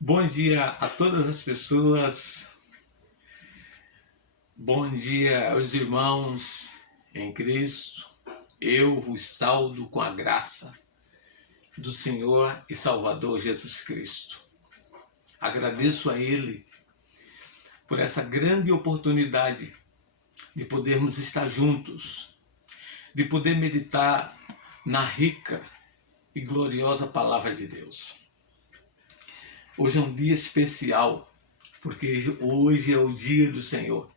Bom dia a todas as pessoas, bom dia aos irmãos em Cristo. Eu vos saúdo com a graça do Senhor e Salvador Jesus Cristo. Agradeço a Ele por essa grande oportunidade de podermos estar juntos, de poder meditar na rica e gloriosa Palavra de Deus. Hoje é um dia especial, porque hoje é o dia do Senhor.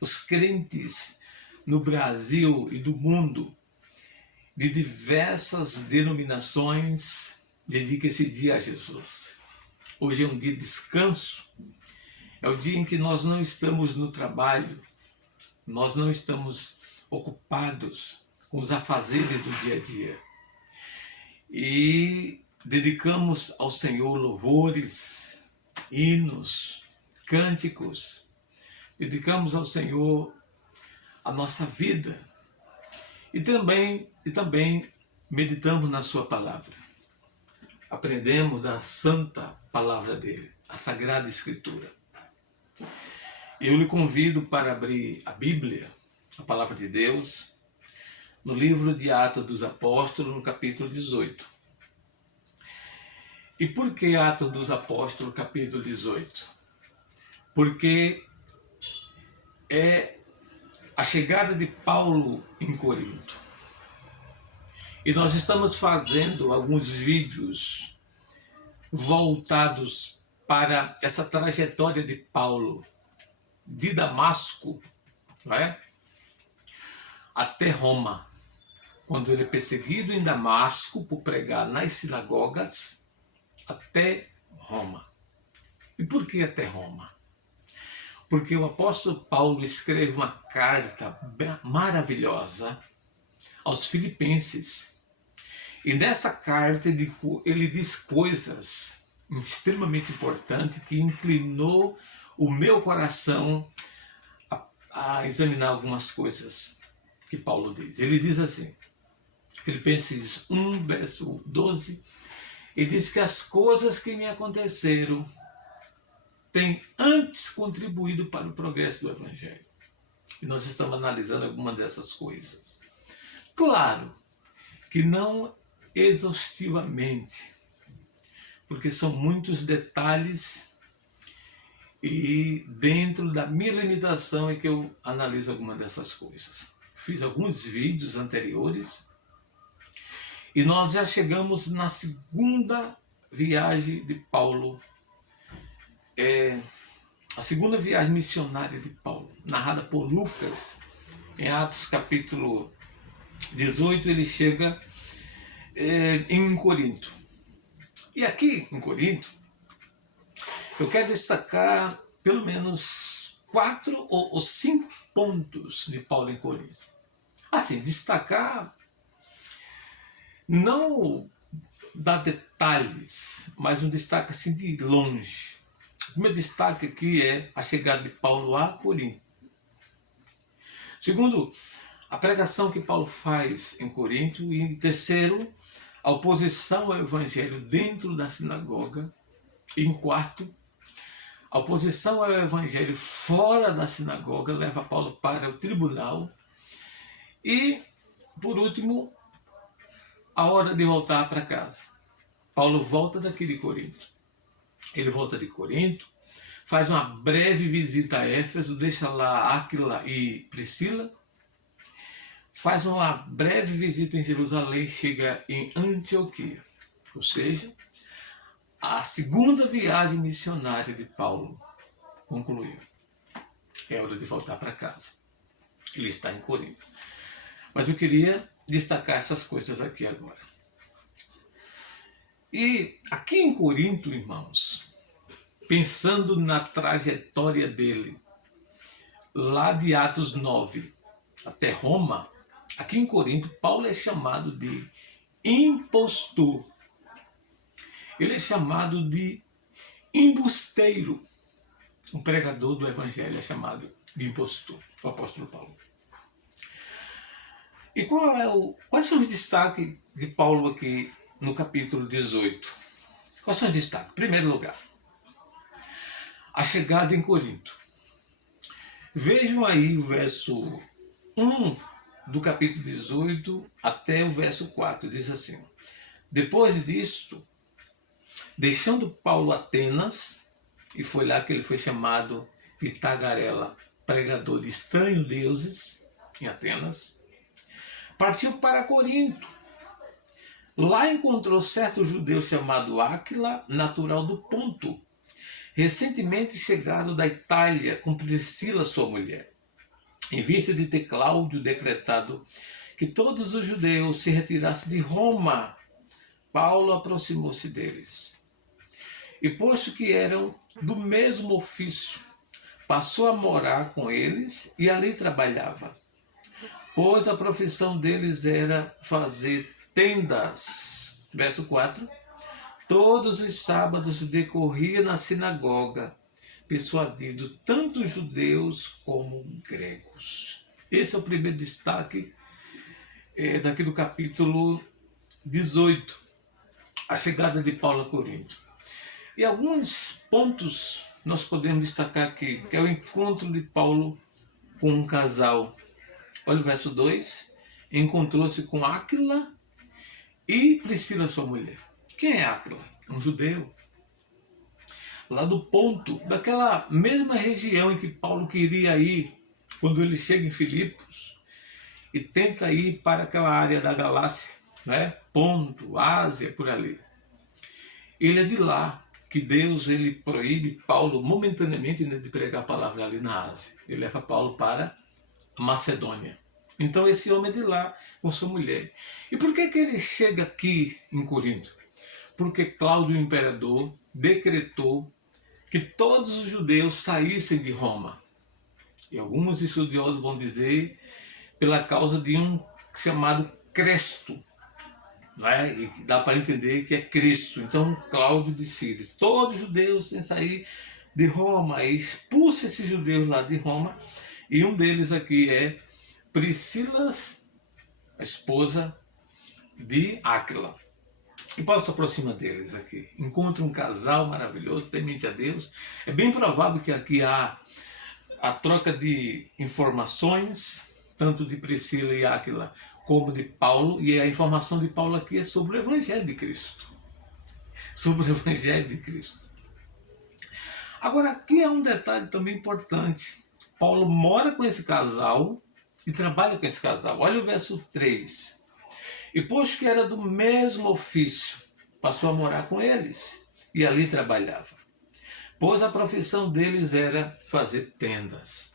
Os crentes no Brasil e do mundo, de diversas denominações, dedicam esse dia a Jesus. Hoje é um dia de descanso, é o dia em que nós não estamos no trabalho, nós não estamos ocupados com os afazeres do dia a dia. E dedicamos ao Senhor louvores, hinos, cânticos. Dedicamos ao Senhor a nossa vida e também meditamos na sua palavra. Aprendemos da santa palavra dele, a Sagrada Escritura. Eu lhe convido para abrir a Bíblia, a palavra de Deus, no livro de Atos dos Apóstolos, no capítulo 18. E por que Atos dos Apóstolos, capítulo 18? Porque é a chegada de Paulo em Corinto. E nós estamos fazendo alguns vídeos voltados para essa trajetória de Paulo, de Damasco, não é? Até Roma, quando ele é perseguido em Damasco por pregar nas sinagogas, até Roma. E por que até Roma? Porque o apóstolo Paulo escreve uma carta maravilhosa aos Filipenses. E nessa carta ele diz coisas extremamente importantes que inclinou o meu coração a examinar algumas coisas que Paulo diz. Ele diz assim, Filipenses 1, verso 12, ele diz que as coisas que me aconteceram têm antes contribuído para o progresso do Evangelho. E nós estamos analisando algumas dessas coisas. Claro que não exaustivamente, porque são muitos detalhes e dentro da minha limitação é que eu analiso algumas dessas coisas. Fiz alguns vídeos anteriores e nós já chegamos na segunda viagem de Paulo, a segunda viagem missionária de Paulo, narrada por Lucas, em Atos capítulo 18, ele chega em Corinto. E aqui em Corinto, eu quero destacar pelo menos 4 ou 5 pontos de Paulo em Corinto. Assim, destacar, não dar detalhes, mas um destaque assim de longe. O meu destaque aqui é a chegada de Paulo a Corinto. Segundo, a pregação que Paulo faz em Corinto. E terceiro, a oposição ao evangelho dentro da sinagoga. E em quarto, a oposição ao evangelho fora da sinagoga leva Paulo para o tribunal. E, por último, a hora de voltar para casa. Paulo volta daqui de Corinto. Ele volta de Corinto, faz uma breve visita a Éfeso, deixa lá Áquila e Priscila, faz uma breve visita em Jerusalém, chega em Antioquia. Ou seja, a segunda viagem missionária de Paulo concluiu. É hora de voltar para casa. Ele está em Corinto. Mas eu queria destacar essas coisas aqui agora. E aqui em Corinto, irmãos, pensando na trajetória dele, lá de Atos 9 até Roma, aqui em Corinto, Paulo é chamado de impostor. Ele é chamado de embusteiro. Um pregador do evangelho é chamado de impostor, o apóstolo Paulo. E quais são os destaques de Paulo aqui no capítulo 18? Quais são os destaques? Em primeiro lugar, a chegada em Corinto. Vejam aí o verso 1 do capítulo 18 até o verso 4. Diz assim: depois disto, deixando Paulo Atenas, e foi lá que ele foi chamado de tagarela, pregador de estranhos deuses, em Atenas, partiu para Corinto. Lá encontrou certo judeu chamado Áquila, natural do Ponto, recentemente chegado da Itália com Priscila, sua mulher. Em vista de ter Cláudio decretado que todos os judeus se retirassem de Roma, Paulo aproximou-se deles. E posto que eram do mesmo ofício, passou a morar com eles e ali trabalhava, pois a profissão deles era fazer tendas. Verso 4. Todos os sábados decorria na sinagoga, persuadindo tanto judeus como gregos. Esse é o primeiro destaque daqui do capítulo 18, a chegada de Paulo a Corinto. E alguns pontos nós podemos destacar aqui, que é o encontro de Paulo com um casal. Olha o verso 2, encontrou-se com Áquila e Priscila, sua mulher. Quem é Áquila? Um judeu. Lá do Ponto, daquela mesma região em que Paulo queria ir, quando ele chega em Filipos, e tenta ir para aquela área da Galácia, né? Ponto, Ásia, por ali. Ele é de lá que Deus ele proíbe Paulo momentaneamente de pregar a palavra ali na Ásia. Ele leva Paulo para a Macedônia. Então esse homem é de lá com sua mulher. E por que ele chega aqui em Corinto? Porque Cláudio, o imperador, decretou que todos os judeus saíssem de Roma. E alguns estudiosos vão dizer pela causa de um chamado Cresto, né? E dá para entender que é Cristo. Então Cláudio decide, todos os judeus têm que sair de Roma, e expulsa esses judeus lá de Roma, e um deles aqui é Priscila, a esposa de Áquila. E Paulo se aproxima deles aqui, encontra um casal maravilhoso, temente a Deus. É bem provável que aqui há a troca de informações, tanto de Priscila e Áquila, como de Paulo, e a informação de Paulo aqui é sobre o Evangelho de Cristo. Sobre o Evangelho de Cristo. Agora, aqui é um detalhe também importante. Paulo mora com esse casal e trabalha com esse casal. Olha o verso 3. E posto que era do mesmo ofício, passou a morar com eles e ali trabalhava, pois a profissão deles era fazer tendas.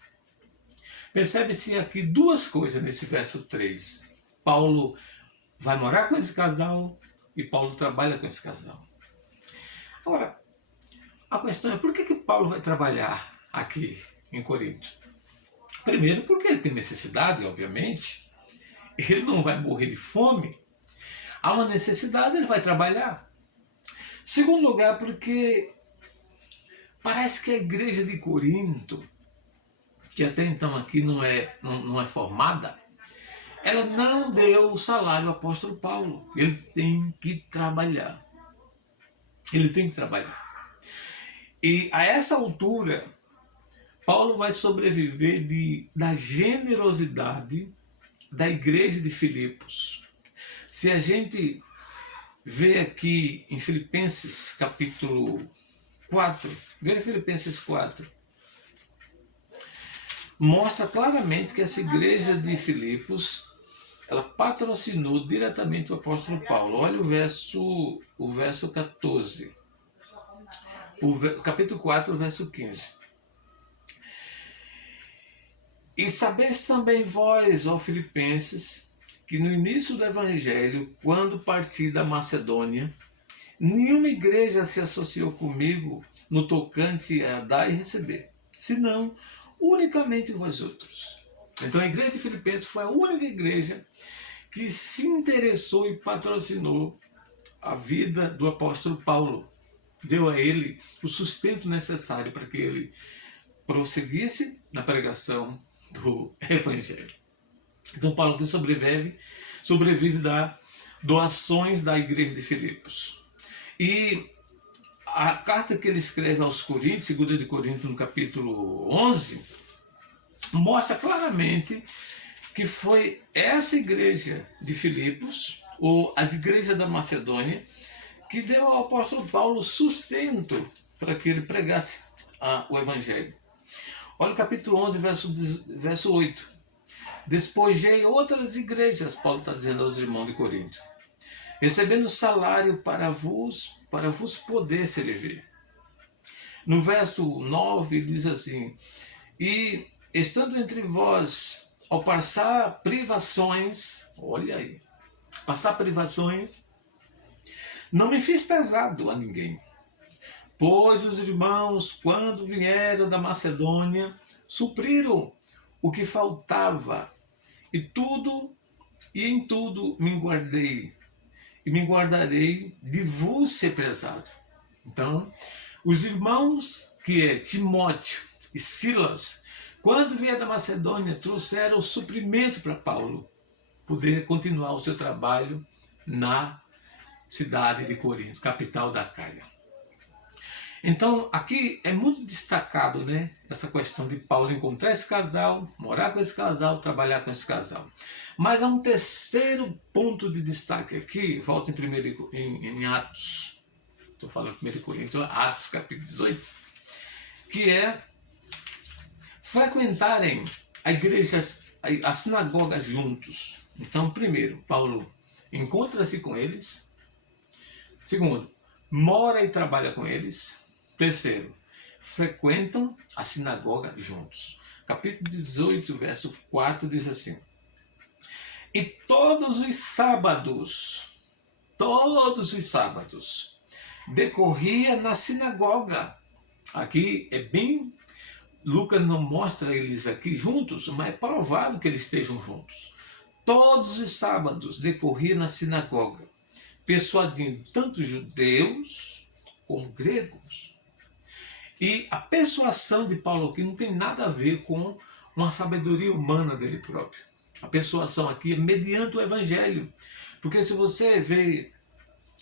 Percebe-se aqui duas coisas nesse verso 3. Paulo vai morar com esse casal e Paulo trabalha com esse casal. Agora, a questão é por que Paulo vai trabalhar aqui em Corinto? Primeiro, porque ele tem necessidade, obviamente. Ele não vai morrer de fome. Há uma necessidade, ele vai trabalhar. Segundo lugar, porque parece que a igreja de Corinto, que até então aqui não é formada, ela não deu o salário ao apóstolo Paulo. Ele tem que trabalhar. Ele tem que trabalhar. E a essa altura, Paulo vai sobreviver da generosidade da igreja de Filipos. Se a gente vê aqui em Filipenses capítulo 4, veja Filipenses 4, mostra claramente que essa igreja de Filipos, ela patrocinou diretamente o apóstolo Paulo. Olha o verso 14, capítulo 4, verso 15. E sabeis também vós, ó Filipenses, que no início do Evangelho, quando parti da Macedônia, nenhuma igreja se associou comigo no tocante a dar e receber, senão unicamente vós outros. Então a igreja de Filipenses foi a única igreja que se interessou e patrocinou a vida do apóstolo Paulo. Deu a ele o sustento necessário para que ele prosseguisse na pregação do Evangelho. Então Paulo aqui sobrevive das doações da igreja de Filipos. E a carta que ele escreve aos Coríntios, 2 de Coríntios, no capítulo 11, mostra claramente que foi essa igreja de Filipos, ou as igrejas da Macedônia, que deu ao apóstolo Paulo sustento para que ele pregasse o evangelho. Olha o capítulo 11, verso 8. Despojei outras igrejas, Paulo está dizendo aos irmãos de Corinto, recebendo salário para vos poder servir. No verso 9 diz assim, e estando entre vós, ao passar privações, olha aí, passar privações, não me fiz pesado a ninguém, pois os irmãos, quando vieram da Macedônia, supriram o que faltava, e em tudo me guardei, e me guardarei de vos ser pesado. Então, os irmãos, que é Timóteo e Silas, quando vieram da Macedônia, trouxeram suprimento para Paulo poder continuar o seu trabalho na cidade de Corinto, capital da Acaia. Então, aqui é muito destacado, né, essa questão de Paulo encontrar esse casal, morar com esse casal, trabalhar com esse casal. Mas há um terceiro ponto de destaque aqui, volta em Atos, estou falando 1 Coríntios, Atos capítulo 18, que é frequentarem a igreja, a sinagoga juntos. Então, primeiro, Paulo encontra-se com eles. Segundo, mora e trabalha com eles. Terceiro, frequentam a sinagoga juntos. Capítulo 18, verso 4 diz assim, e todos os sábados, decorria na sinagoga. Aqui é bem, Lucas não mostra eles aqui juntos, mas é provável que eles estejam juntos. Todos os sábados decorria na sinagoga, persuadindo tanto judeus como gregos. E a persuasão de Paulo aqui não tem nada a ver com uma sabedoria humana dele próprio. A persuasão aqui é mediante o evangelho. Porque se você vê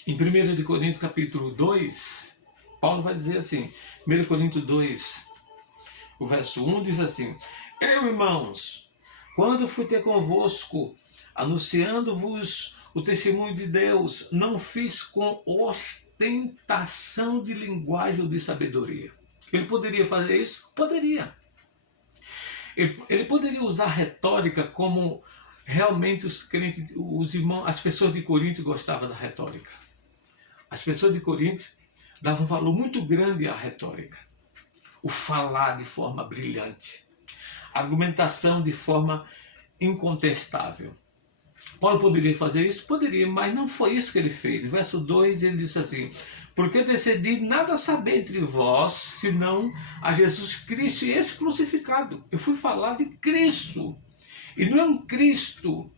em 1 de Coríntios capítulo 2, Paulo vai dizer assim, 1 Coríntios 2, o verso 1 diz assim, eu, irmãos, quando fui ter convosco, anunciando-vos o testemunho de Deus, não fiz com ostentação de linguagem ou de sabedoria. Ele poderia fazer isso? Poderia. Ele poderia usar retórica como realmente os crentes, os irmãos, as pessoas de Corinto gostavam da retórica. As pessoas de Corinto davam um valor muito grande à retórica. O falar de forma brilhante. A argumentação de forma incontestável. Paulo poderia fazer isso? Poderia, mas não foi isso que ele fez. No verso 2 ele disse assim, porque decidi nada saber entre vós, senão a Jesus Cristo e esse crucificado. Eu fui falar de Cristo. E não é um Cristo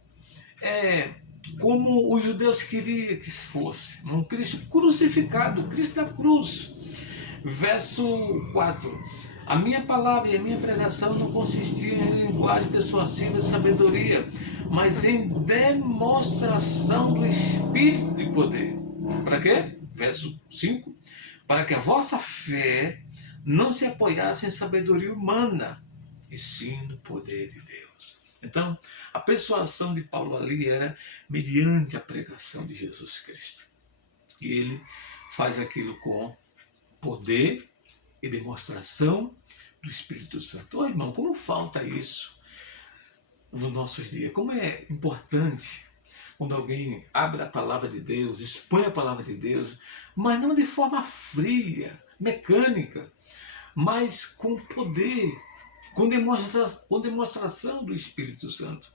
como os judeus queriam que fosse. Um Cristo crucificado, Cristo da cruz. Verso 4. A minha palavra e a minha pregação não consistiam em linguagem persuasiva de sabedoria, mas em demonstração do Espírito de poder. Para quê? Verso 5. Para que a vossa fé não se apoiasse em sabedoria humana, e sim no poder de Deus. Então, a persuasão de Paulo ali era mediante a pregação de Jesus Cristo. E ele faz aquilo com poder e demonstração do Espírito Santo. Oh, irmão, como falta isso nos nossos dias? Como é importante quando alguém abre a palavra de Deus, expõe a palavra de Deus, mas não de forma fria, mecânica, mas com poder, com demonstração do Espírito Santo.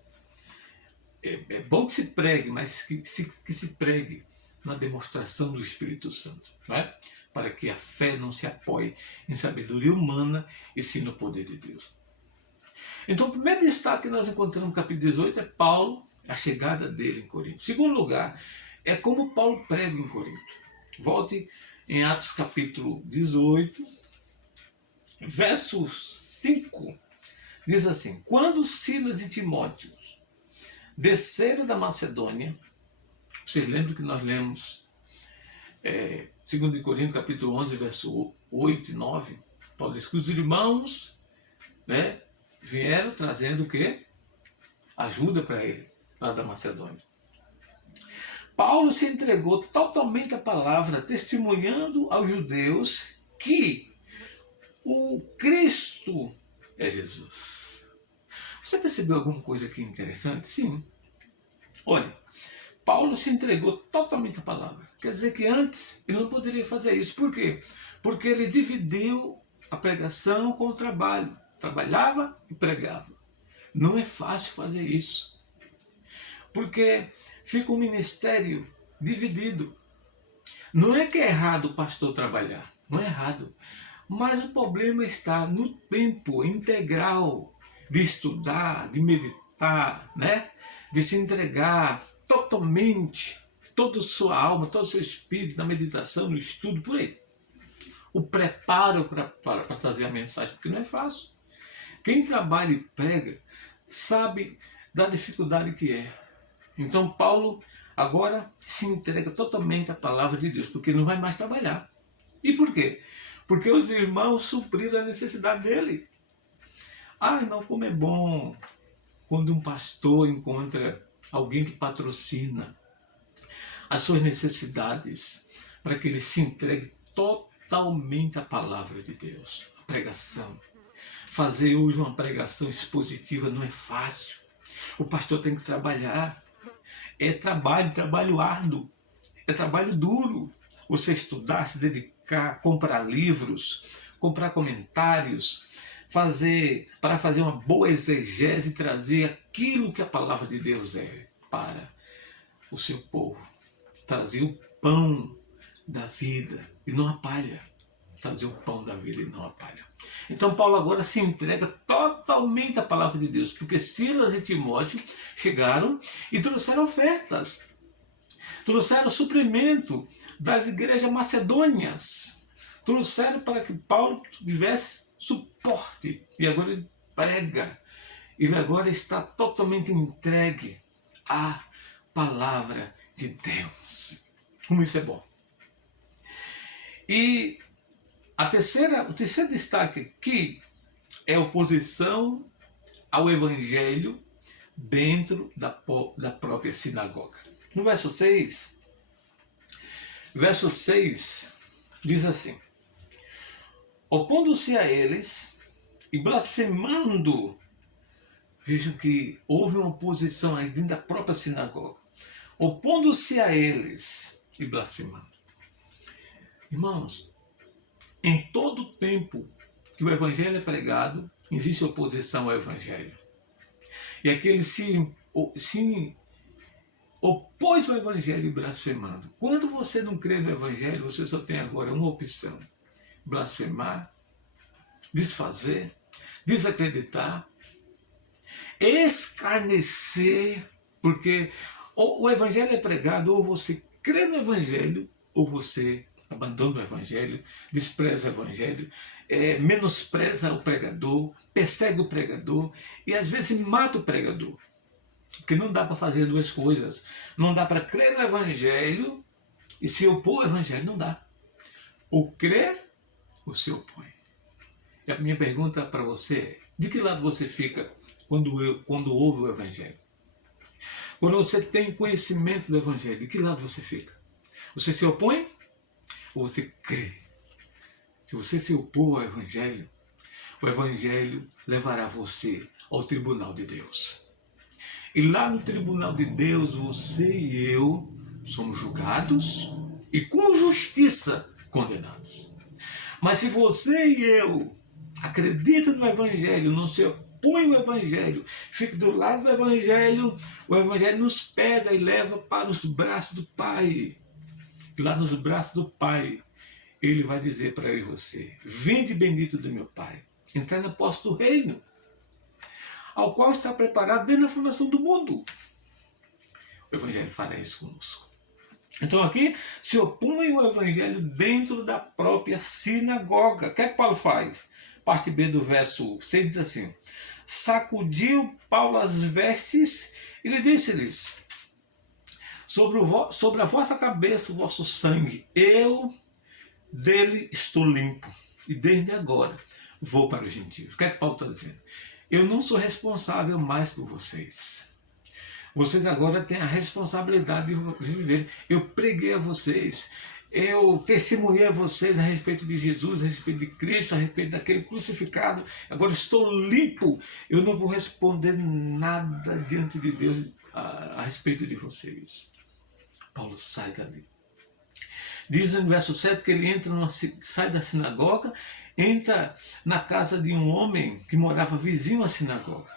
É bom que se pregue, mas que se pregue na demonstração do Espírito Santo, não é? Para que a fé não se apoie em sabedoria humana e sim no poder de Deus. Então, o primeiro destaque que nós encontramos no capítulo 18 é Paulo, a chegada dele em Corinto. Segundo lugar, é como Paulo prega em Corinto. Volte em Atos capítulo 18, verso 5, diz assim, quando Silas e Timóteo desceram da Macedônia, vocês lembram que nós lemos 2 Coríntios capítulo 11, verso 8 e 9, Paulo diz que os irmãos, né, vieram trazendo o quê? Ajuda para ele, lá da Macedônia. Paulo se entregou totalmente à palavra, testemunhando aos judeus que o Cristo é Jesus. Você percebeu alguma coisa aqui interessante? Sim. Olha, Paulo se entregou totalmente à palavra. Quer dizer que antes ele não poderia fazer isso. Por quê? Porque ele dividiu a pregação com o trabalho. Trabalhava e pregava. Não é fácil fazer isso. Porque fica um ministério dividido. Não é que é errado o pastor trabalhar. Não é errado. Mas o problema está no tempo integral de estudar, de meditar, né? De se entregar totalmente, toda a sua alma, todo o seu espírito na meditação, no estudo, por aí. O preparo para trazer a mensagem, porque não é fácil. Quem trabalha e prega sabe da dificuldade que é. Então Paulo agora se entrega totalmente à palavra de Deus, porque não vai mais trabalhar. E por quê? Porque os irmãos supriram a necessidade dele. Ah, irmão, como é bom quando um pastor encontra alguém que patrocina as suas necessidades para que ele se entregue totalmente à palavra de Deus. A pregação. Fazer hoje uma pregação expositiva não é fácil. O pastor tem que trabalhar. É trabalho árduo. É trabalho duro. Você estudar, se dedicar, comprar livros, comprar comentários, para fazer uma boa exegese e trazer aquilo que a palavra de Deus é para o seu povo. Trazer o pão da vida e não a palha. Trazer o pão da vida e não a palha. Então Paulo agora se entrega totalmente à palavra de Deus, porque Silas e Timóteo chegaram e trouxeram ofertas. Trouxeram suprimento das igrejas macedônias. Trouxeram para que Paulo tivesse suporte. E agora ele prega. Ele agora está totalmente entregue à palavra de Deus. Como isso é bom. E o terceiro destaque aqui é a oposição ao evangelho dentro da própria sinagoga. No verso 6 diz assim: opondo-se a eles e blasfemando. Vejam que houve uma oposição aí dentro da própria sinagoga. Opondo-se a eles e blasfemando. Irmãos, em todo o tempo que o evangelho é pregado, existe oposição ao evangelho. E aquele se opôs ao evangelho blasfemando. Quando você não crê no evangelho, você só tem agora uma opção: blasfemar, desfazer, desacreditar, escarnecer, porque o evangelho é pregado, ou você crê no evangelho, ou você abandona o evangelho, despreza o evangelho, menospreza o pregador, persegue o pregador e às vezes mata o pregador. Porque não dá para fazer duas coisas. Não dá para crer no evangelho e se opor ao evangelho. Não dá. Ou crê ou se opõe. E a minha pergunta para você é: de que lado você fica quando ouve o evangelho? Quando você tem conhecimento do evangelho, de que lado você fica? Você se opõe ou você crê? Se você se opor ao evangelho, o evangelho levará você ao tribunal de Deus. E lá no tribunal de Deus, você e eu somos julgados e com justiça condenados. Mas se você e eu acreditam no evangelho, não se opõe ao evangelho, fica do lado do evangelho, o evangelho nos pega e leva para os braços do Pai. E lá nos braços do Pai, Ele vai dizer para eu e você: vinde bendito do meu Pai, entrar na posse do reino, ao qual está preparado desde a fundação do mundo. O evangelho fará isso conosco. Então aqui se opõe o evangelho dentro da própria sinagoga. O que é que Paulo faz? Parte B do verso 6 diz assim: sacudiu Paulo as vestes e lhe disse-lhes: sobre a vossa cabeça o vosso sangue. Eu Dele estou limpo, e desde agora vou para os gentios. O que é que Paulo está dizendo? Eu não sou responsável mais por vocês. Vocês agora têm a responsabilidade de viver. Eu preguei a vocês, eu testemunhei a vocês a respeito de Jesus, a respeito de Cristo, a respeito daquele crucificado. Agora estou limpo. Eu não vou responder nada diante de Deus a respeito de vocês. Paulo sai dali. Diz no verso 7 que ele sai da sinagoga, entra na casa de um homem que morava vizinho à sinagoga.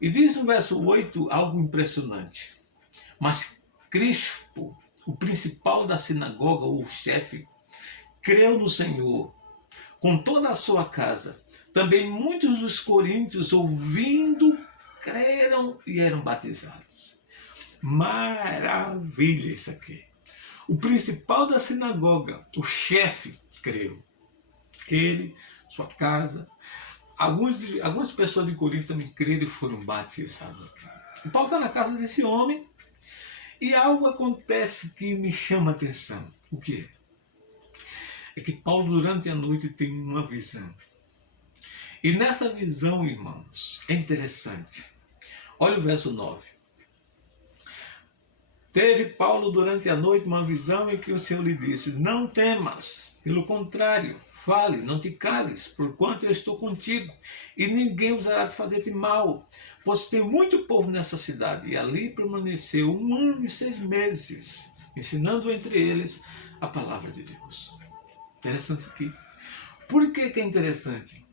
E diz no verso 8 algo impressionante. Mas Crispo, o principal da sinagoga, ou o chefe, creu no Senhor com toda a sua casa. Também muitos dos coríntios, ouvindo, creram e eram batizados. Maravilha isso aqui. O principal da sinagoga, o chefe, creu. Ele, sua casa. Algumas pessoas de Corinto também creram e foram batizados. E Paulo está na casa desse homem e algo acontece que me chama a atenção. O que é? É que Paulo, durante a noite, tem uma visão. E nessa visão, irmãos, é interessante. Olha o verso 9. Teve Paulo durante a noite uma visão em que o Senhor lhe disse: não temas, pelo contrário, fale, não te cales, porquanto eu estou contigo, e ninguém usará de fazer-te mal, pois tem muito povo nessa cidade. E ali permaneceu 1 ano e 6 meses, ensinando entre eles a palavra de Deus. Interessante aqui. Por que é interessante?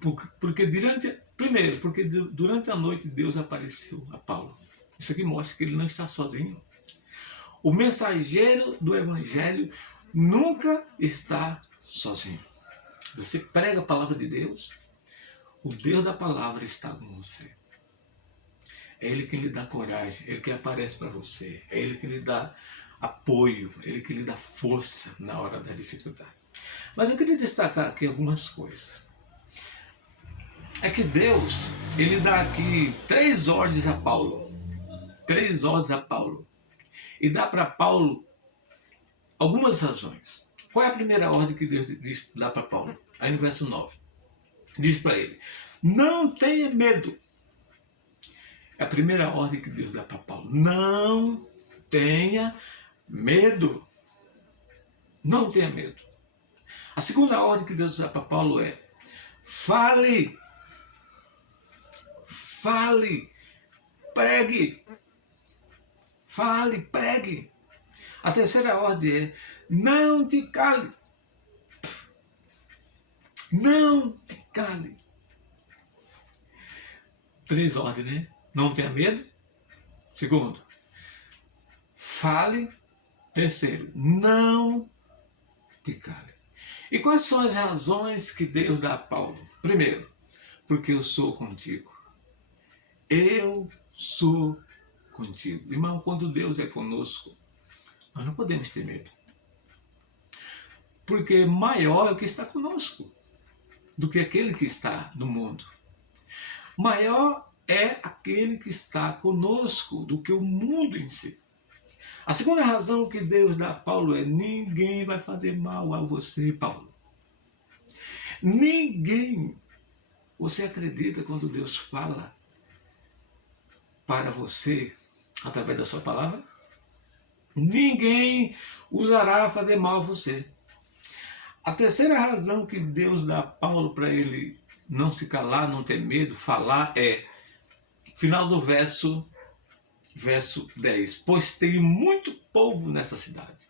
Porque durante a noite Deus apareceu a Paulo. Isso aqui mostra que ele não está sozinho. O mensageiro do Evangelho nunca está sozinho. Você prega a palavra de Deus, o Deus da palavra está com você. É Ele quem lhe dá coragem, é Ele que aparece para você, é Ele que lhe dá apoio, é Ele que lhe dá força na hora da dificuldade. Mas eu queria destacar aqui algumas coisas. É que Deus, Ele dá aqui 3 ordens a Paulo. 3 ordens a Paulo. E dá para Paulo algumas razões. Qual é a primeira ordem que Deus dá para Paulo? Aí no verso 9. Diz para ele: não tenha medo. É a primeira ordem que Deus dá para Paulo. Não tenha medo. Não tenha medo. A segunda ordem que Deus dá para Paulo é: fale. Fale. Pregue. Fale, pregue. A terceira ordem é: não te cale. Não te cale. 3 ordens, né? Não tenha medo. Segundo, fale. Terceiro, não te cale. E quais são as razões que Deus dá a Paulo? Primeiro, porque eu sou contigo. Eu sou contigo. Irmão, quando Deus é conosco, nós não podemos ter medo. Porque maior é o que está conosco do que aquele que está no mundo. Maior é aquele que está conosco do que o mundo em si. A segunda razão que Deus dá a Paulo é: ninguém vai fazer mal a você, Paulo. Ninguém. Você acredita quando Deus fala para você através da sua palavra? Ninguém usará fazer mal a você. A terceira razão que Deus dá a Paulo para ele não se calar, não ter medo, falar é, final do verso 10, pois tem muito povo nessa cidade.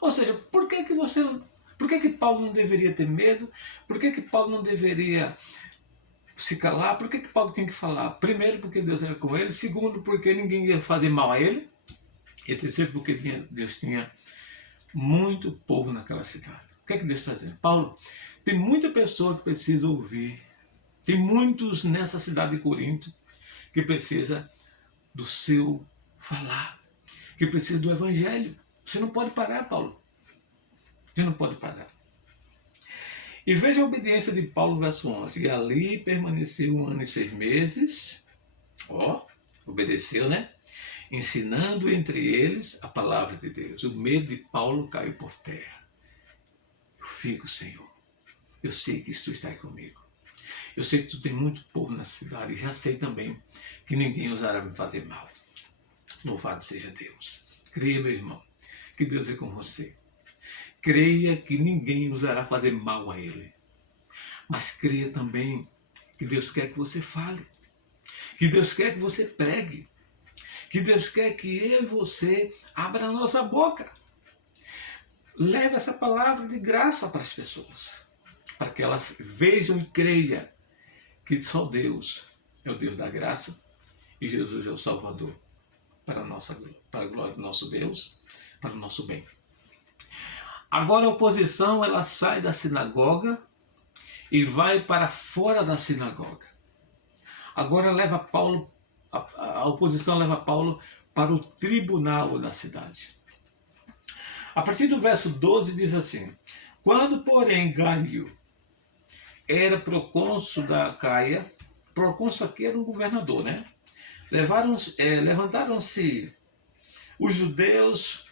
Ou seja, por que Paulo não deveria ter medo? Por que Paulo não deveria se calar? Por que Paulo tem que falar? Primeiro, porque Deus era com ele. Segundo, porque ninguém ia fazer mal a ele. E terceiro, porque Deus tinha muito povo naquela cidade. O que é que Deus está dizendo? Paulo, tem muita pessoa que precisa ouvir. Tem muitos nessa cidade de Corinto que precisa do seu falar, que precisa do Evangelho. Você não pode parar, Paulo. Você não pode parar. E veja a obediência de Paulo, verso 11. E ali permaneceu 1 ano e 6 meses. Obedeceu, né? ensinando entre eles a palavra de Deus. O medo de Paulo caiu por terra. Eu fico, Senhor. Eu sei que tu estás comigo. Eu sei que tu tem muito povo na cidade. E já sei também que ninguém ousará me fazer mal. Louvado seja Deus. Creia, meu irmão, que Deus é com você. Creia que ninguém ousará fazer mal a ele. Mas creia também que Deus quer que você fale. Que Deus quer que você pregue. Que Deus quer que eu e você abra a nossa boca. Leve essa palavra de graça para as pessoas. Para que elas vejam e creiam que só Deus é o Deus da graça e Jesus é o Salvador para a glória do nosso Deus, para o nosso bem. Agora a oposição ela sai da sinagoga e vai para fora da sinagoga. Agora leva Paulo, a oposição leva Paulo para o tribunal da cidade. A partir do verso 12 diz assim: quando, porém, Galio era procônsul da Caia, procônsul aqui era um governador, né? Levantaram-se os judeus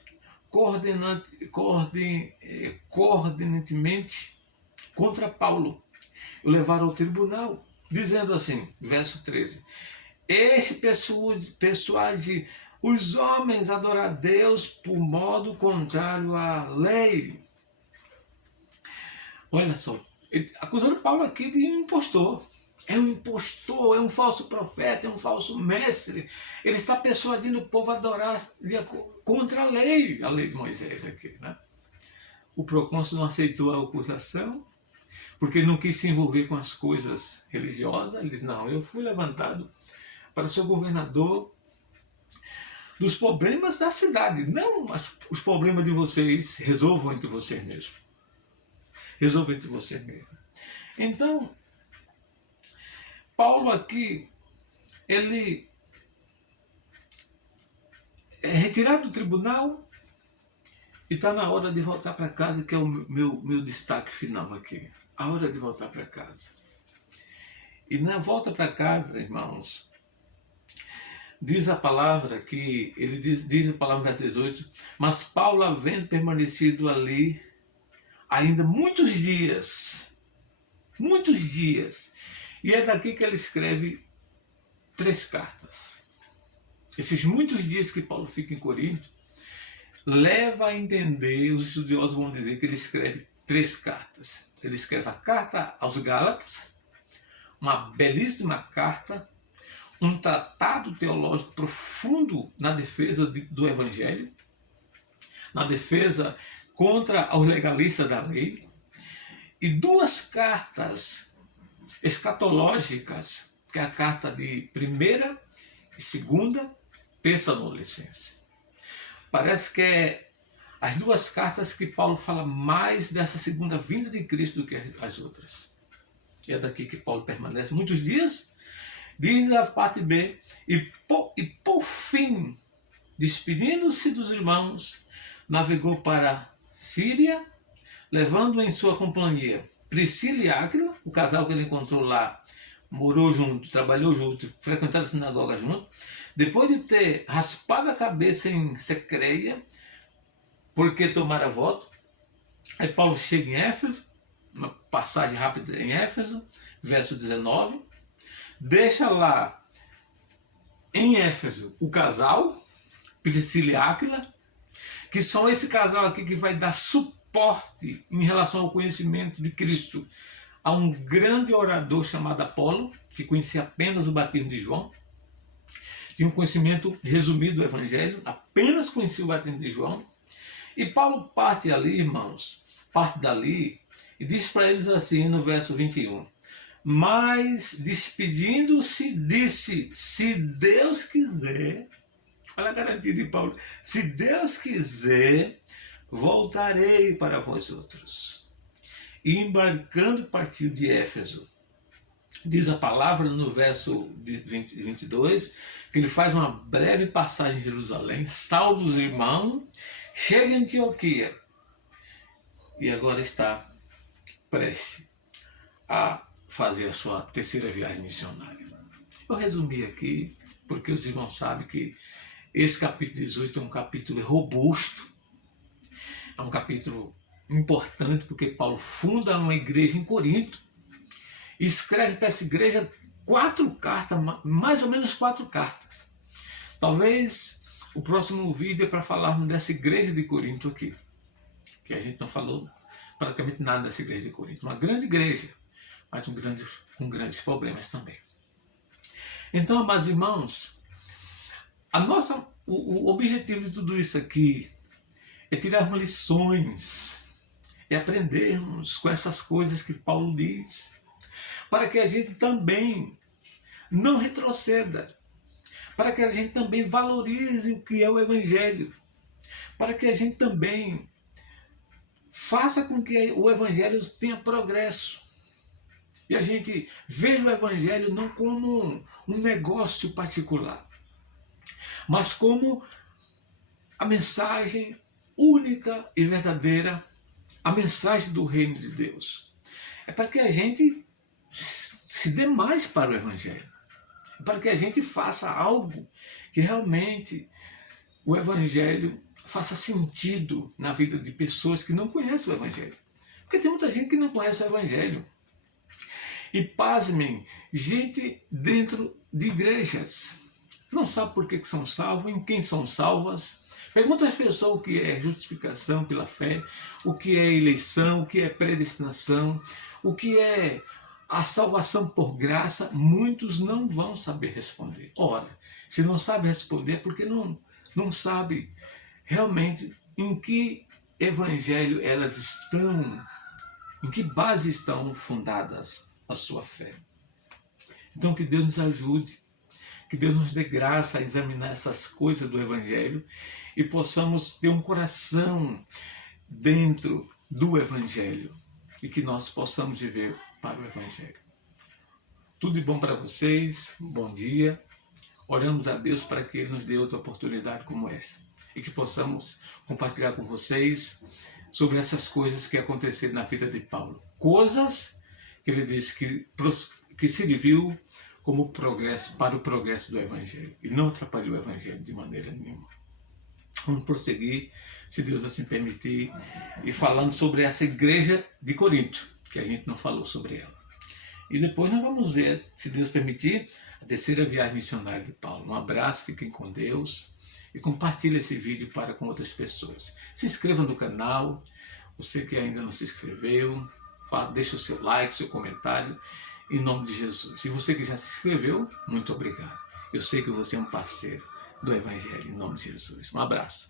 coordenantemente contra Paulo. O levaram ao tribunal, dizendo assim, verso 13: este persuade os homens a adorar a Deus por modo contrário à lei. Olha só, acusando Paulo aqui de impostor. É um impostor, é um falso profeta, é um falso mestre. Ele está persuadindo o povo a adorar contra a lei de Moisés aqui, né? O procônsul não aceitou a acusação, porque ele não quis se envolver com as coisas religiosas. Ele disse: não, eu fui levantado para ser governador dos problemas da cidade, não os problemas de vocês. Resolvam entre vocês mesmos. Resolvam entre vocês mesmos. Então, Paulo aqui, ele é retirado do tribunal e está na hora de voltar para casa, que é o meu destaque final aqui. A hora de voltar para casa. E na volta para casa, irmãos, diz a palavra que, ele diz a palavra verso 18, mas Paulo, havendo permanecido ali ainda muitos dias, e é daqui que ele escreve 3 cartas. Esses muitos dias que Paulo fica em Corinto, leva a entender, os estudiosos vão dizer que ele escreve 3 cartas. Ele escreve a carta aos Gálatas, uma belíssima carta, um tratado teológico profundo na defesa do Evangelho, na defesa contra os legalistas da lei, e 2 cartas escatológicas, que é a carta de 1ª e 2ª Tessalonicenses. Parece que é as 2 cartas que Paulo fala mais dessa segunda vinda de Cristo do que as outras. E é daqui que Paulo permanece muitos dias, diz a parte B, e por fim, despedindo-se dos irmãos, navegou para Síria, levando em sua companhia Priscila e Áquila, o casal que ele encontrou lá, morou junto, trabalhou junto, frequentaram a sinagoga junto. Depois de ter raspado a cabeça em Secreia, porque tomara voto, aí Paulo chega em Éfeso, uma passagem rápida em Éfeso, verso 19, deixa lá em Éfeso o casal, Priscila e Áquila, que são esse casal aqui que vai dar suporte em relação ao conhecimento de Cristo a um grande orador chamado Apolo, que conhecia apenas o batismo de João, tinha um conhecimento resumido do Evangelho, apenas conhecia o batismo de João, e Paulo parte ali, irmãos, parte dali, e diz para eles assim no verso 21, mas despedindo-se disse, se Deus quiser, olha a garantia de Paulo, se Deus quiser, voltarei para vós outros. E embarcando partiu de Éfeso. Diz a palavra no verso 22, que ele faz uma breve passagem em Jerusalém, salva os irmãos, chega em Antioquia e agora está prestes a fazer a sua 3ª viagem missionária. Eu resumi aqui, porque os irmãos sabem que Esse capítulo 18 é um capítulo robusto, é um capítulo importante, porque Paulo funda uma igreja em Corinto e escreve para essa igreja 4 cartas, mais ou menos 4 cartas. Talvez o próximo vídeo é para falarmos dessa igreja de Corinto aqui, que a gente não falou praticamente nada dessa igreja de Corinto. Uma grande igreja, mas com grandes problemas também. Então, amados irmãos, o objetivo de tudo isso aqui é tirarmos lições, é aprendermos com essas coisas que Paulo diz, para que a gente também não retroceda, para que a gente também valorize o que é o Evangelho, para que a gente também faça com que o Evangelho tenha progresso. E a gente veja o Evangelho não como um negócio particular, mas como a mensagem única e verdadeira, a mensagem do reino de Deus. É para que a gente se dê mais para o Evangelho, é para que a gente faça algo que realmente o Evangelho faça sentido na vida de pessoas que não conhecem o Evangelho. Porque tem muita gente que não conhece o Evangelho. E pasmem, gente dentro de igrejas não sabe por que são salvos, em quem são salvas. Pergunta às pessoas o que é justificação pela fé, o que é eleição, o que é predestinação, o que é a salvação por graça. Muitos não vão saber responder. Ora, se não sabe responder é porque não sabe realmente em que evangelho elas estão, em que base estão fundadas a sua fé. Então que Deus nos ajude, que Deus nos dê graça a examinar essas coisas do Evangelho e possamos ter um coração dentro do Evangelho e que nós possamos viver para o Evangelho. Tudo de bom para vocês, bom dia. Oramos a Deus para que Ele nos dê outra oportunidade como esta e que possamos compartilhar com vocês sobre essas coisas que aconteceram na vida de Paulo. Coisas que ele disse que serviu como progresso, para o progresso do Evangelho. E não atrapalhou o Evangelho de maneira nenhuma. Vamos prosseguir, se Deus assim permitir, e falando sobre essa igreja de Corinto, que a gente não falou sobre ela. E depois nós vamos ver, se Deus permitir, a terceira viagem missionária de Paulo. Um abraço, fiquem com Deus e compartilhe esse vídeo para com outras pessoas. Se inscreva no canal, você que ainda não se inscreveu, deixe o seu like, seu comentário, em nome de Jesus. E você que já se inscreveu, muito obrigado. Eu sei que você é um parceiro do Evangelho, em nome de Jesus. Um abraço.